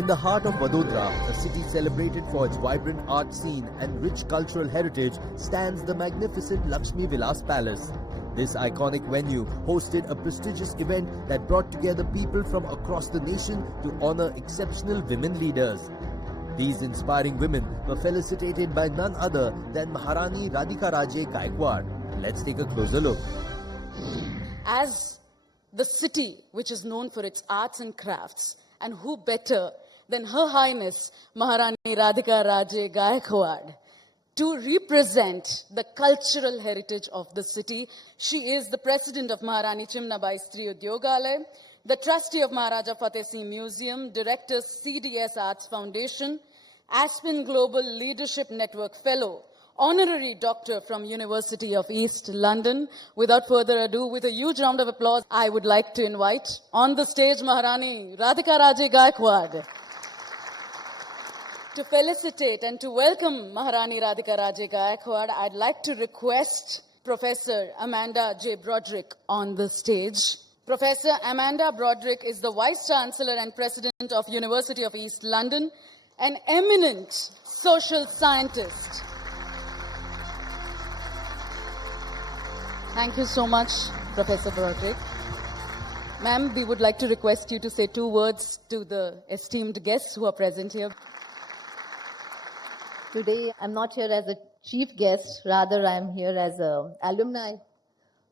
In the heart of Vadodara, a city celebrated for its vibrant art scene and rich cultural heritage, stands the magnificent Lakshmi Vilas Palace. This iconic venue hosted a prestigious event that brought together people from across the nation to honor exceptional women leaders. These inspiring women were felicitated by none other than Maharani Radhikaraje Gaekwad. Let's take a closer look. As the city which is known for its arts and crafts, and who better than Her Highness Maharani Radhikaraje Gaekwad to represent the cultural heritage of the city. She is the president of Maharani Chimnabai Stree Udyogalaya, the trustee of Maharaja Fateh Singh Museum, director CDS Arts Foundation, Aspen Global Leadership Network Fellow, honorary doctor from University of East London. Without further ado, with a huge round of applause, I would like to invite on the stage Maharani Radhikaraje Gaekwad. To felicitate and to welcome Maharani Radhikaraje Gaekwad, I'd like to request Professor Amanda J. Broderick on the stage. Professor Amanda Broderick is the Vice Chancellor and President of University of East London, an eminent social scientist. Thank you so much, Professor Broderick. Ma'am, we would like to request you to say 2 words to the esteemed guests who are present here. Today, I'm not here as a chief guest, rather I'm here as an alumni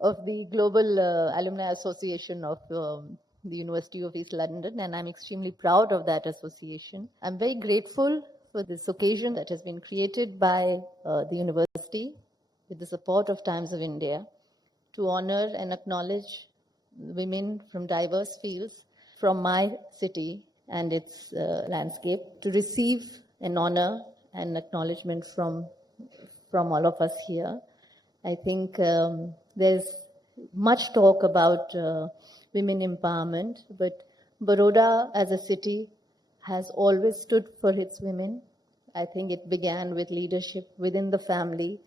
of the Global Alumni Association of the University of East London, and I'm extremely proud of that association. I'm very grateful for this occasion that has been created by the university with the support of Times of India to honor and acknowledge women from diverse fields from my city and its landscape, to receive an honor and acknowledgement from all of us here. I think there's much talk about women empowerment, but Baroda as a city has always stood for its women. I think it began with leadership within the family.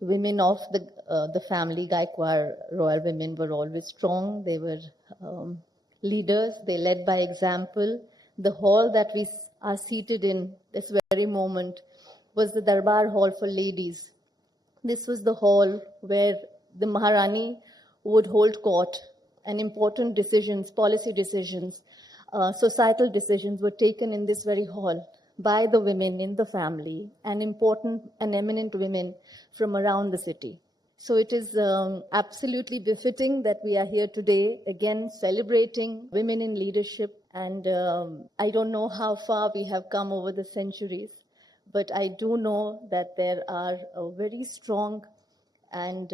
Women of the family, Gaekwad royal women, were always strong. They were leaders. They led by example. The hall that we are seated in this very moment was the Darbar Hall for ladies. This was the hall where the Maharani would hold court, and important decisions, policy decisions, societal decisions were taken in this very hall by the women in the family and important and eminent women from around the city. So it is absolutely befitting that we are here today, again, celebrating women in leadership. And I don't know how far we have come over the centuries, but I do know that there are very strong and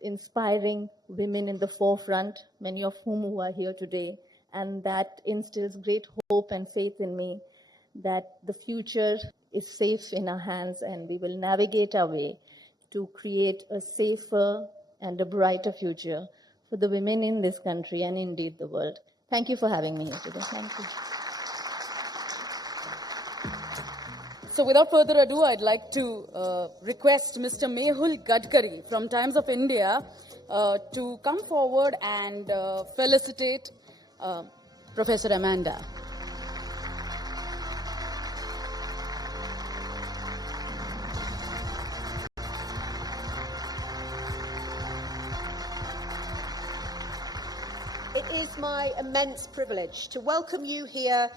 inspiring women in the forefront, many of whom who are here today. And that instills great hope and faith in me that the future is safe in our hands and we will navigate our way to create a safer and a brighter future for the women in this country and indeed the world. Thank you for having me here today. Thank you. So without further ado, I'd like to request Mr. Mehul Gadkari from Times of India to come forward and felicitate Professor Amanda. It is my immense privilege to welcome you here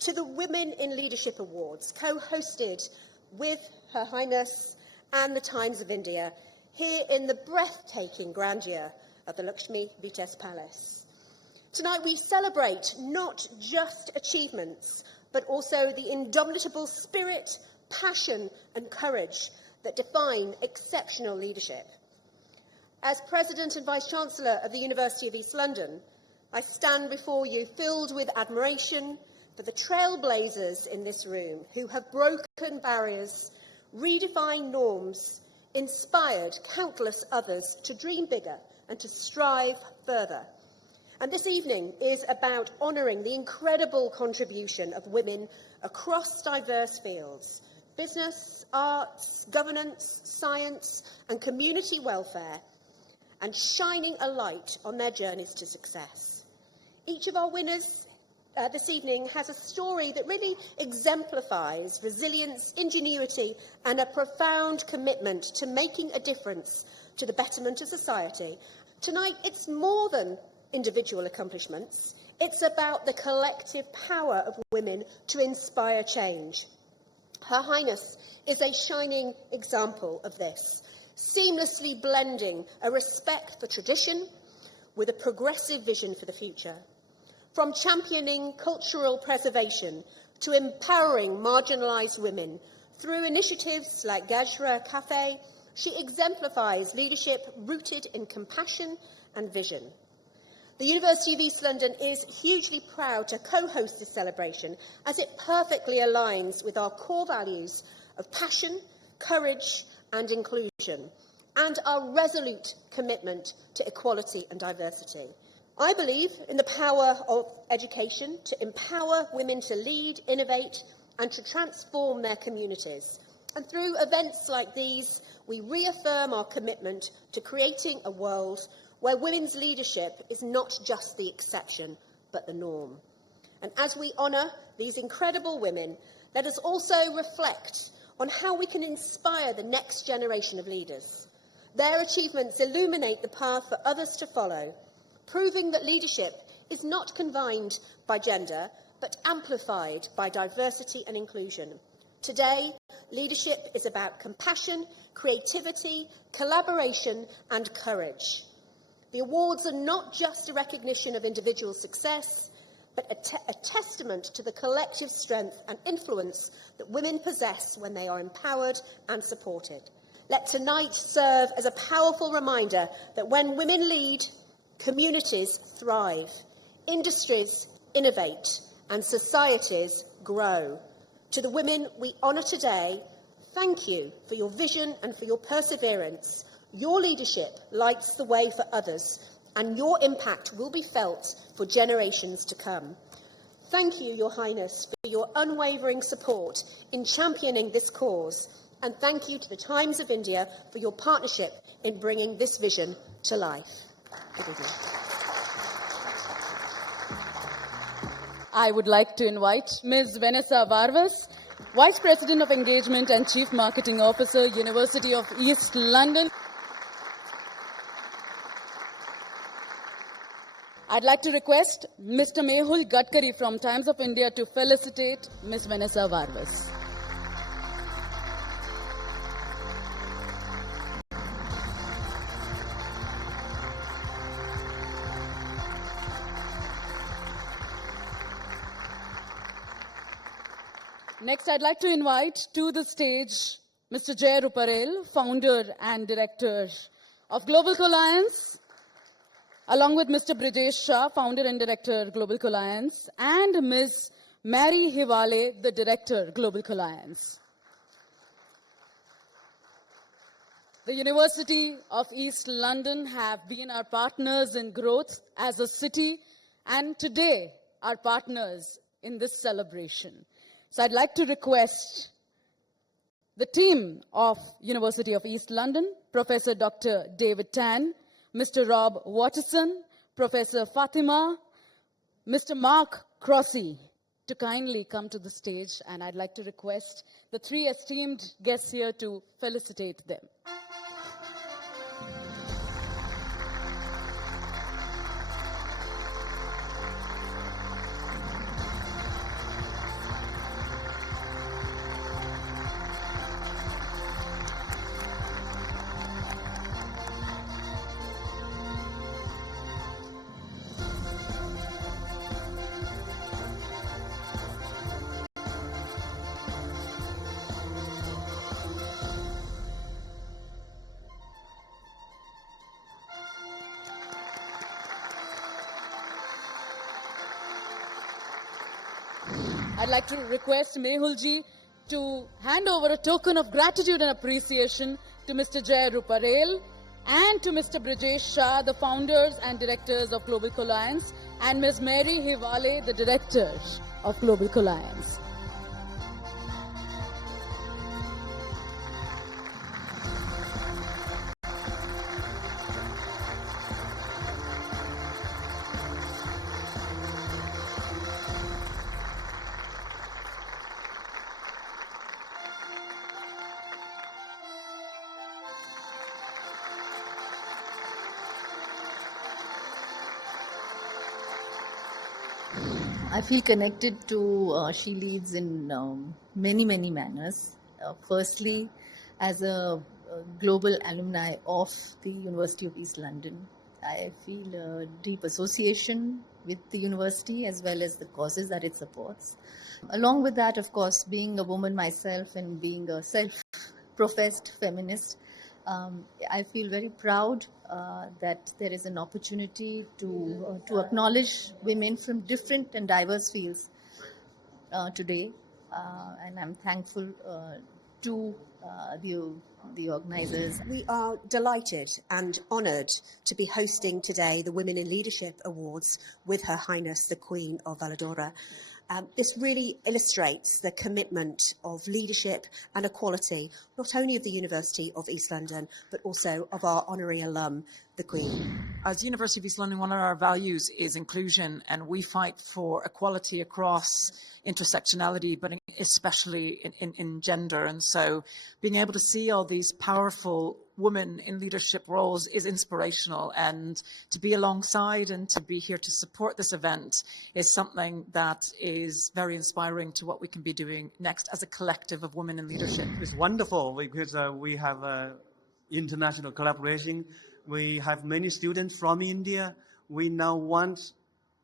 to the Women in Leadership Awards, co-hosted with Her Highness and the Times of India, here in the breathtaking grandeur of the Lakshmi Vilas Palace. Tonight we celebrate not just achievements, but also the indomitable spirit, passion and courage that define exceptional leadership. As President and Vice-Chancellor of the University of East London, I stand before you filled with admiration for the trailblazers in this room who have broken barriers, redefined norms, inspired countless others to dream bigger and to strive further. And this evening is about honouring the incredible contribution of women across diverse fields: business, arts, governance, science and community welfare, and shining a light on their journeys to success. Each of our winners this evening has a story that really exemplifies resilience, ingenuity, and a profound commitment to making a difference to the betterment of society. Tonight, it's more than individual accomplishments. It's about the collective power of women to inspire change. Her Highness is a shining example of this, seamlessly blending a respect for tradition with a progressive vision for the future. From championing cultural preservation to empowering marginalised women through initiatives like Gajra Cafe, she exemplifies leadership rooted in compassion and vision. The University of East London is hugely proud to co-host this celebration as it perfectly aligns with our core values of passion, courage and inclusion, and our resolute commitment to equality and diversity. I believe in the power of education to empower women to lead, innovate, and to transform their communities. And through events like these, we reaffirm our commitment to creating a world where women's leadership is not just the exception, but the norm. And as we honour these incredible women, let us also reflect on how we can inspire the next generation of leaders. Their achievements illuminate the path for others to follow, proving that leadership is not confined by gender, but amplified by diversity and inclusion. Today, leadership is about compassion, creativity, collaboration, and courage. The awards are not just a recognition of individual success, but a testament to the collective strength and influence that women possess when they are empowered and supported. Let tonight serve as a powerful reminder that when women lead, communities thrive, industries innovate, and societies grow. To the women we honour today, thank you for your vision and for your perseverance. Your leadership lights the way for others, and your impact will be felt for generations to come. Thank you, Your Highness, for your unwavering support in championing this cause, and thank you to the Times of India for your partnership in bringing this vision to life. I would like to invite Ms. Vanessa Varvas, Vice President of Engagement and Chief Marketing Officer, University of East London. I'd like to request Mr. Mehul Gadkari from Times of India to felicitate Ms. Vanessa Varvas. Next, I'd like to invite to the stage Mr. Jay Ruparel, founder and director of Global Alliance, along with Mr. Brijesh Shah, founder and director, Global Alliance, and Ms. Mary Hiwale, the director, Global Alliance. The University of East London have been our partners in growth as a city, and today our partners in this celebration. So I'd like to request the team of University of East London, Professor Dr. David Tan, Mr. Rob Watterson, Professor Fatima, Mr. Mark Crossy, to kindly come to the stage, and I'd like to request the three esteemed guests here to felicitate them. I'd like to request Mehulji to hand over a token of gratitude and appreciation to Mr. Jay Ruparel and to Mr. Brijesh Shah, the founders and directors of Global Alliance, and Ms. Mary Hiwale, the director of Global Alliance. I feel connected to She Leads in many, many manners. Firstly, as a global alumni of the University of East London, I feel a deep association with the university as well as the causes that it supports. Along with that, of course, being a woman myself and being a self-professed feminist, I feel very proud that there is an opportunity to acknowledge women from different and diverse fields today, and I'm thankful to the organizers. We are delighted and honoured to be hosting today the Women in Leadership Awards with Her Highness the Queen of Valadora. This really illustrates the commitment of leadership and equality, not only of the University of East London, but also of our honorary alum, the Queen. As University of East London, one of our values is inclusion, and we fight for equality across intersectionality, but especially in gender. And so being able to see all these powerful women in leadership roles is inspirational, and to be alongside and to be here to support this event is something that is very inspiring to what we can be doing next as a collective of women in leadership. It's wonderful because we have international collaboration. We have many students from India. We now want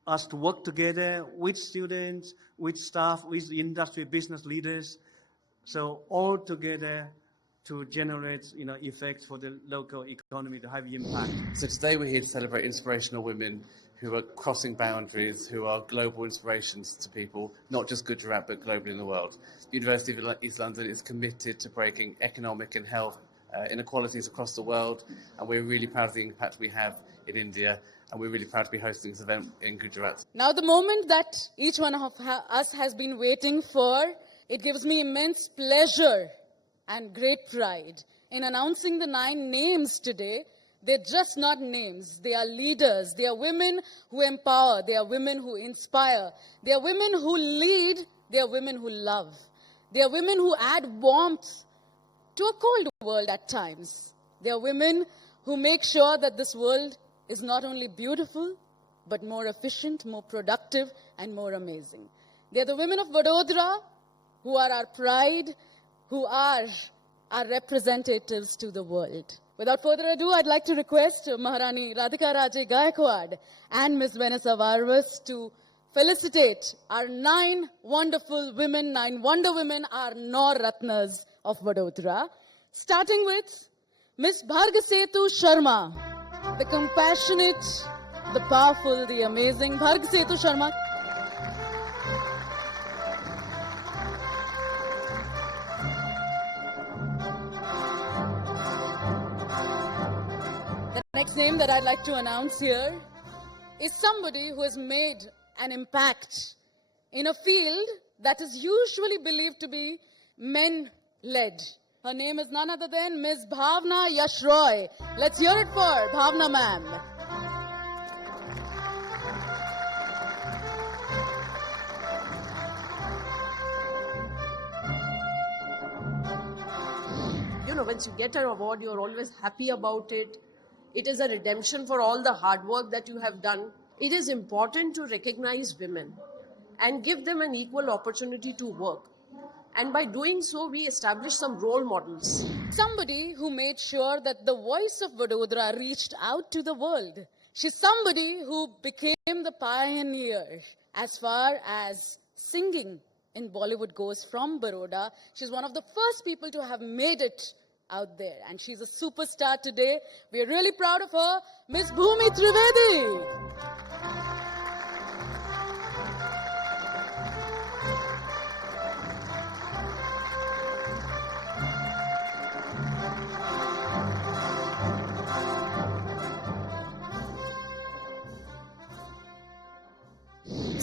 us to work together with students, with staff, with industry business leaders, so all together to generate, effects for the local economy to have impact. So today we're here to celebrate inspirational women who are crossing boundaries, who are global inspirations to people, not just Gujarat, but globally in the world. University of East London is committed to breaking economic and health inequalities across the world, and we're really proud of the impact we have in India, and we're really proud to be hosting this event in Gujarat. Now, the moment that each one of us has been waiting for, it gives me immense pleasure and great pride in announcing the 9 names today. They're just not names. They are leaders. They are women who empower. They are women who inspire. They are women who lead. They are women who love. They are women who add warmth to a cold world at times. They are women who make sure that this world is not only beautiful, but more efficient, more productive, and more amazing. They are the women of Vadodara who are our pride, who are our representatives to the world. Without further ado, I'd like to request Maharani Radhikaraje Gaekwad and Ms. Vanessa Varvas to felicitate our 9 wonderful women, 9 wonder women, our Nor Ratnas of Vadodara, starting with Ms. Bhargasetu Sharma, the compassionate, the powerful, the amazing Bhargasetu Sharma. The next name that I'd like to announce here is somebody who has made an impact in a field that is usually believed to be men-led. Her name is none other than Ms. Bhavna Yashroy. Let's hear it for Bhavna ma'am. Once you get an award, you're always happy about it. It is a redemption for all the hard work that you have done. It is important to recognize women and give them an equal opportunity to work. And by doing so, we establish some role models. Somebody who made sure that the voice of Vadodara reached out to the world. She's somebody who became the pioneer as far as singing in Bollywood goes from Baroda. She's one of the first people to have made it out there, and she's a superstar today. We are really proud of her, Miss Bhumi Trivedi.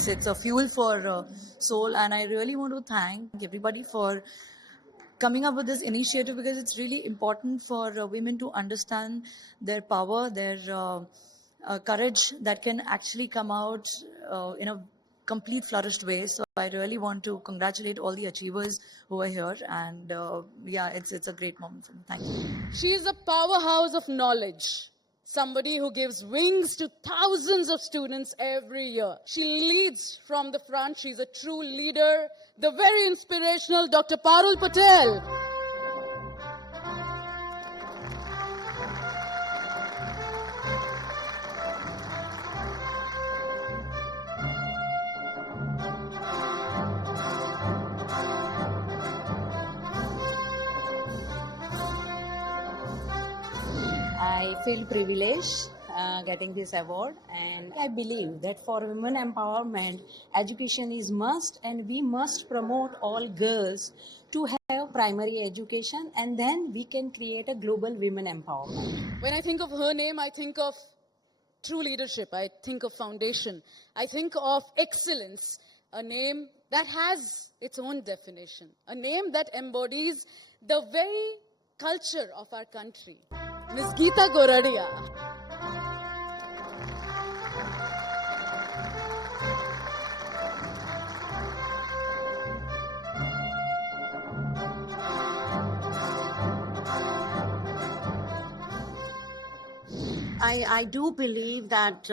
It's a fuel for soul, and I really want to thank everybody for coming up with this initiative, because it's really important for women to understand their power, their courage that can actually come out in a complete flourished way. So I really want to congratulate all the achievers who are here, and it's a great moment for me. Thank you. She is a powerhouse of knowledge, somebody who gives wings to thousands of students every year. She leads from the front. She's a true leader. The very inspirational Dr. Parul Patel. I feel privileged getting this award, and I believe that for women empowerment, education is must, and we must promote all girls to have primary education, and then we can create a global women empowerment. When I think of her name, I think of true leadership. I think of foundation. I think of excellence, a name that has its own definition, a name that embodies the very culture of our country. Ms. Geeta Goradia. I do believe that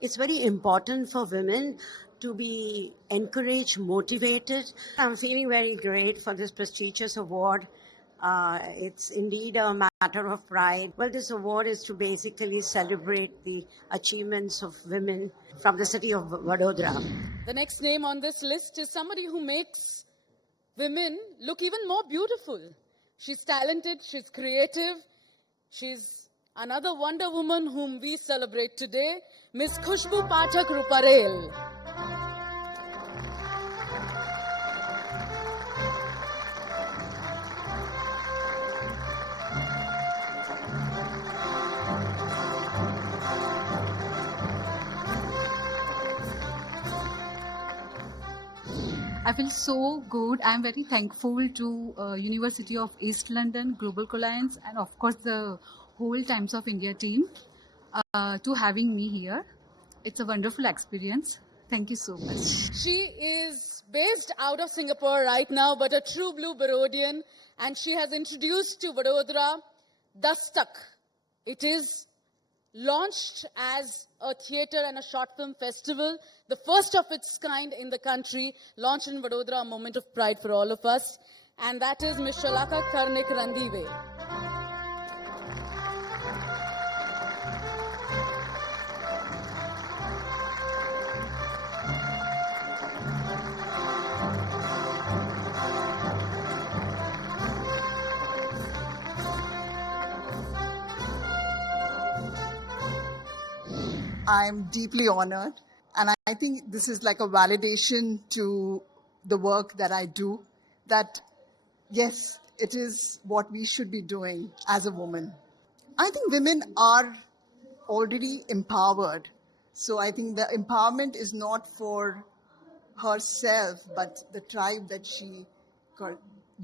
it's very important for women to be encouraged, motivated. I'm feeling very great for this prestigious award. It's indeed a matter of pride. Well, this award is to basically celebrate the achievements of women from the city of Vadodara. The next name on this list is somebody who makes women look even more beautiful. She's talented, she's creative, she's another Wonder Woman whom we celebrate today, Miss Khushbu Pathak Ruparel. I feel so good. I'm very thankful to University of East London, Global Alliance, and of course the whole Times of India team to having me here. It's a wonderful experience. Thank you so much. She is based out of Singapore right now, but a true blue Barodian, and she has introduced to Vadodara Dastak. It is launched as a theatre and a short film festival, the first of its kind in the country, launched in Vadodara, a moment of pride for all of us. And that is Ms. Shalaka Karnik Randive. I'm deeply honored, and I think this is like a validation to the work that I do, that yes, it is what we should be doing as a woman. I think women are already empowered, so I think the empowerment is not for herself, but the tribe that she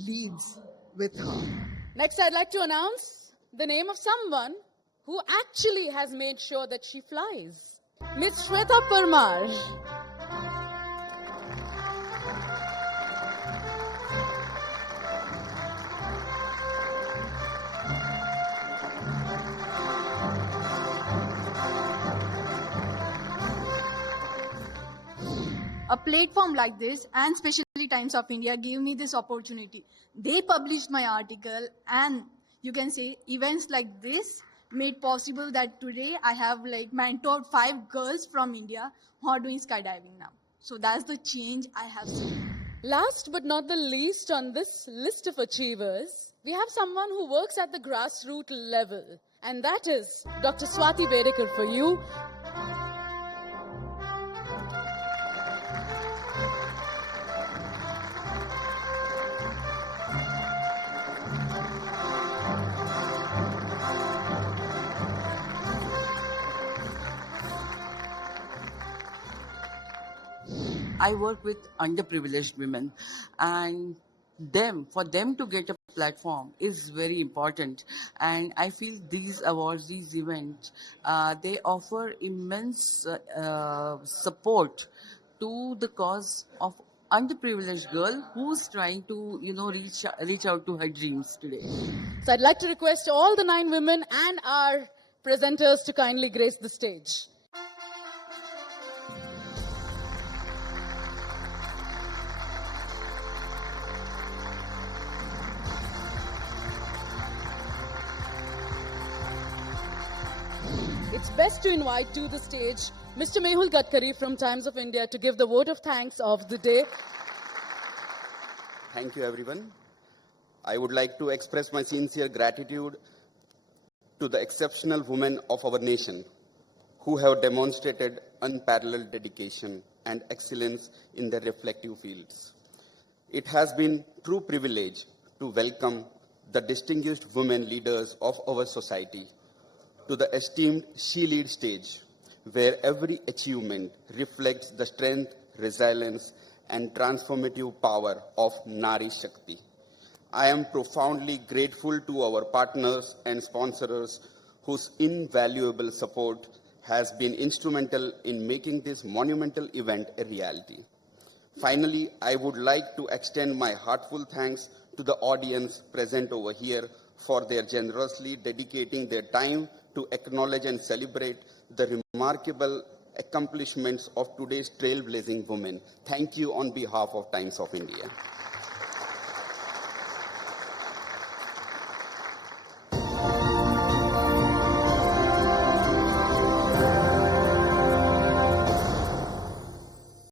leads with her. Next, I'd like to announce the name of someone who actually has made sure that she flies. Ms. Shweta Parmar. A platform like this, and especially Times of India, gave me this opportunity. They published my article, and you can say events like this made possible that today I have mentored 5 girls from India who are doing skydiving now. So that's the change I have seen. Last but not the least on this list of achievers, we have someone who works at the grassroots level, and that is Dr. Swati Bedekar for you. I work with underprivileged women, and for them to get a platform is very important. And I feel these awards, these events, they offer immense support to the cause of underprivileged girl who's trying to, reach out to her dreams today. So I'd like to request all the 9 women and our presenters to kindly grace the stage. It's best to invite to the stage Mr. Mehul Gadkari from Times of India to give the vote of thanks of the day. Thank you, everyone. I would like to express my sincere gratitude to the exceptional women of our nation who have demonstrated unparalleled dedication and excellence in their reflective fields. It has been true privilege to welcome the distinguished women leaders of our society to the esteemed She Lead stage, where every achievement reflects the strength, resilience, and transformative power of Nari Shakti. I am profoundly grateful to our partners and sponsors whose invaluable support has been instrumental in making this monumental event a reality. Finally, I would like to extend my heartfelt thanks to the audience present over here for their generously dedicating their time to acknowledge and celebrate the remarkable accomplishments of today's trailblazing women. Thank you on behalf of Times of India.